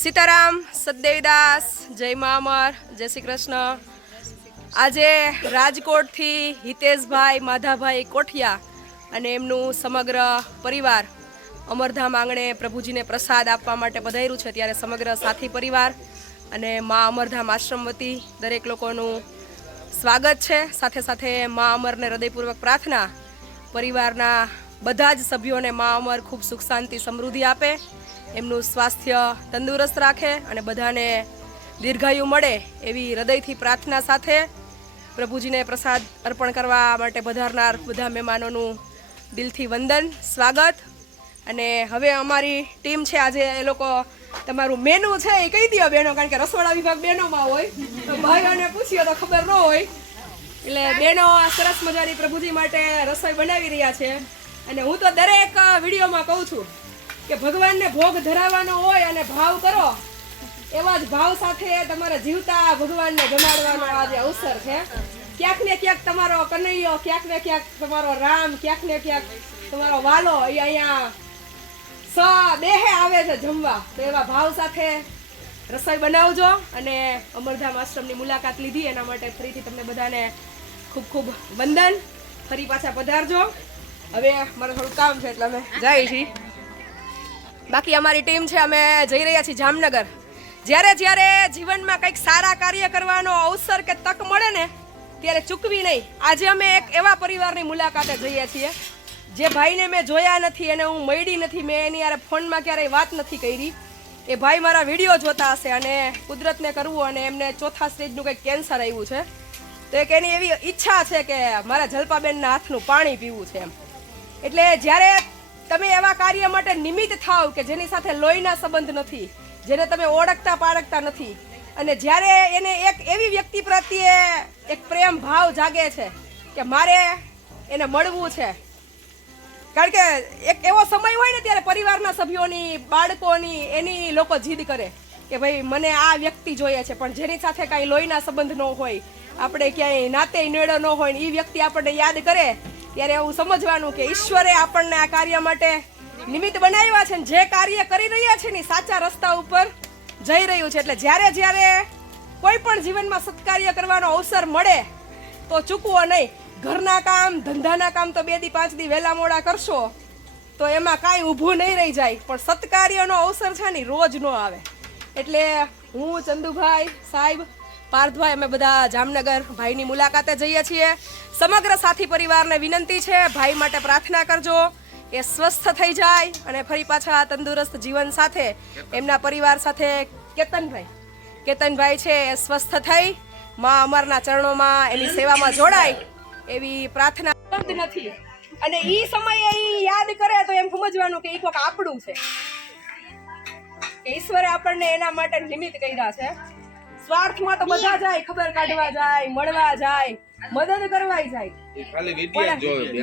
સીતારામ સદદેવીદાસ જય મા અમર, જય શ્રી કૃષ્ણ. આજે રાજકોટથી હિતેશભાઈ માધાભાઈ કોઠિયા અને એમનું સમગ્ર પરિવાર અમરધામ આંગણે પ્રભુજીને પ્રસાદ આપવા માટે પધાર્યું છે. ત્યારે સમગ્ર સાથી પરિવાર અને મા અમરધામ આશ્રમ વતી દરેક લોકોનું સ્વાગત છે. સાથે સાથે મા અમરને હૃદયપૂર્વક પ્રાર્થના, પરિવારના બધા જ સભ્યોને મા અમર ખૂબ સુખ શાંતિ સમૃદ્ધિ આપે. એમનું સ્વાસ્થ્ય તંદુરસ્ત રાખે અને બધાને દીર્ઘાયુ મળે એવી હૃદયથી પ્રાર્થના સાથે પ્રભુજીને પ્રસાદ અર્પણ કરવા માટે પધારનાર બધા મહેમાનોનું દિલથી વંદન, સ્વાગત. અને હવે અમારી ટીમ છે, આજે એ લોકો તમારું મેનુ છે, એ કહી દો બહેનો કારણ કે રસોડા વિભાગ બેનોમાં હોય. તો ભાઈઓને પૂછીએ તો ખબર ન હોય. એટલે બેનો આ સરસ મજાની પ્રભુજી માટે રસોઈ બનાવી રહ્યા છે. અને હું તો દરેક વિડીયોમાં કહું છું કે ભગવાનને ભોગ ધરાવવાનો હોય અને ભાવ કરો, એવા જ ભાવ સાથે તમારે જીવતા ભગવાનને જમાડવાનો આજે અવસર છે. ક્યાંક ને ક્યાંક તમારો કનૈયો, ક્યાંક ને ક્યાંક તમારો રામ, ક્યાંક ને ક્યાંક તમારો વાલો એ અહીંયા સ દેહે આવે છે જમવા. તો એવા ભાવ સાથે રસોઈ બનાવજો અને અમરધામ આશ્રમની મુલાકાત લીધી. એના માટે ફરીથી તમને બધાને ખૂબ ખૂબ વંદન. ફરી પાછા પધારજો. હવે મારે થોડું કામ છે એટલે અમે જઈએ છીએ. બાકી અમારી ટીમ છે, અમે જઈ રહ્યા છીએ જામનગર. જ્યારે જ્યારે જીવનમાં કંઈક સારા કાર્ય કરવાનો અવસર કે તક મળે ને, ત્યારે ચૂકવી નહીં. આજે અમે એક એવા પરિવારની મુલાકાતે જઈએ છીએ, જે ભાઈને મેં જોયા નથી, એને હું મળી નથી, મેં એની યારે ફોનમાં ક્યારેય વાત નથી કરી. એ ભાઈ મારા વીડિયો જોતા હશે અને કુદરતને કરવું અને એમને ચોથા સ્ટેજનું કંઈક કેન્સર આવ્યું છે. તો એક એની એવી ઈચ્છા છે કે મારા જલપાબેનના હાથનું પાણી પીવું છે એમ. એટલે જ્યારે તમે એવા કાર્ય માટે નિમિત્ત થાવ કે જેની સાથે લોહીના સંબંધ નથી, જેને તમે ઓળખતા પારખતા નથી. અને જ્યારે એને એક એવી વ્યક્તિ પ્રત્યે એક પ્રેમ ભાવ જાગે છે કે મારે એને મળવું છે. કારણ કે એક એવો સમય હોય ને ત્યારે પરિવારના સભ્યોની, બાળકોની, એની લોકો જીદ કરે કે ભાઈ મને આ વ્યક્તિ જોઈએ છે, પણ જેની સાથે કાંઈ લોહીના સંબંધ ન હોય, આપણે ક્યાંય નાતે નેડો ન હોય ને એ વ્યક્તિ આપણને યાદ કરે ત્યારે એવું સમજવાનું કે ઈશ્વરે આપણને આ કાર્ય માટે નિમિત્ત બનાવ્યા છે જે કાર્ય કરી રહ્યા છે ને સાચા રસ્તા ઉપર જઈ રહ્યું છે. એટલે જ્યારે જ્યારે કોઈ પણ જીવનમાં સત્કાર્ય કરવાનો અવસર મળે, તો ચૂકવો નહીં. ઘરના કામ, ધંધાના કામ તો બે દી, પાંચ દી વહેલા મોડા કરશો, તો એમાં કાંઈ ઊભું નહીં રહી જાય. પણ સત્કાર્યનો અવસર છે ને રોજ ન આવે. એટલે હું ચંદુભાઈ સાહેબ પાર્થભાઈ, અમે બધા જામનગર ભાઈની મુલાકાતે જઈએ છીએ. સમગ્ર સાથી પરિવારને વિનંતી છે, ભાઈ માટે પ્રાર્થના કરજો. એ સ્વસ્થ થઈ જાય અને ફરી પાછા તંદુરસ્ત જીવન સાથે એમના પરિવાર સાથે કેતનભાઈ. કેતનભાઈ છે, એ સ્વસ્થ થઈ, માં અમરના ચરણોમાં એની સેવામાં જોડાય એવી પ્રાર્થના શબ્દ નથી. અને એ સમયે એ યાદ કરે તો એમ સમજવાનું કે એ કોક આપણું છે. ઈશ્વરે આપણને એના માટે નિમિત્ત કર્યા છે. સ્વાર્થમાં તો બધા જાય ખબર કાઢવા જાય મળવા જાય મદદ કરવા જાય.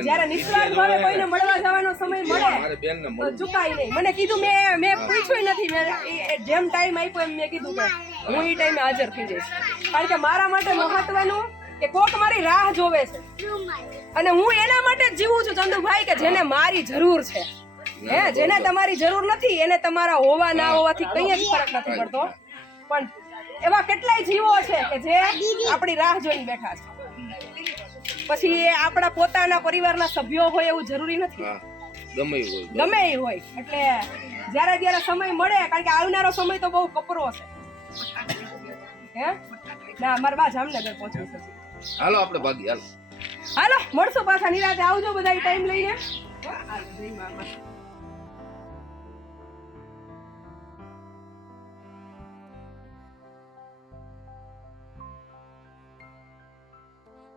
જયારે નિસ્વાર્થ ભાવે કોઈને મળવા જવાનો સમય મળે તો ચુકાય નહીં. મને કીધું મેં મેં પૂછ્યું નથી મેં જેમ ટાઈમ આપ્યો એમ મેં કીધું હું એ ટાઈમે હાજર થઈ જઈશ. કારણ કે મારા માટે મહત્વનું કે કોક મારી રાહ જોવે છે. અને હું એના માટે જીવું છું ચંદુભાઈ કે જેને મારી જરૂર છે. હે જેને તમારી જરૂર નથી એને તમારા હોવા ના હોવાથી કંઈ જ ફરક નથી પડતો. પણ એવા કેટલાય જીવો છે કે જે આપણી રાહ જોઈને બેઠા છે. પછી એ આપણા પોતાના પરિવારના સભ્યો હોય એવું જરૂરી નથી? ગમે એવું હોય. ગમે એ હોય. એટલે જ્યારે જ્યારે સમય મળે કારણ કે આવનારો સમય તો બહુ કપરો છે. હે? ના અમારે બા જામનગર પહોંચવું છે. હાલો આપણે ભાગી. હાલો. હાલો મળશું પાછા. નિરાતે આવજો બધા ટાઈમ લઈને. જય મા અમર.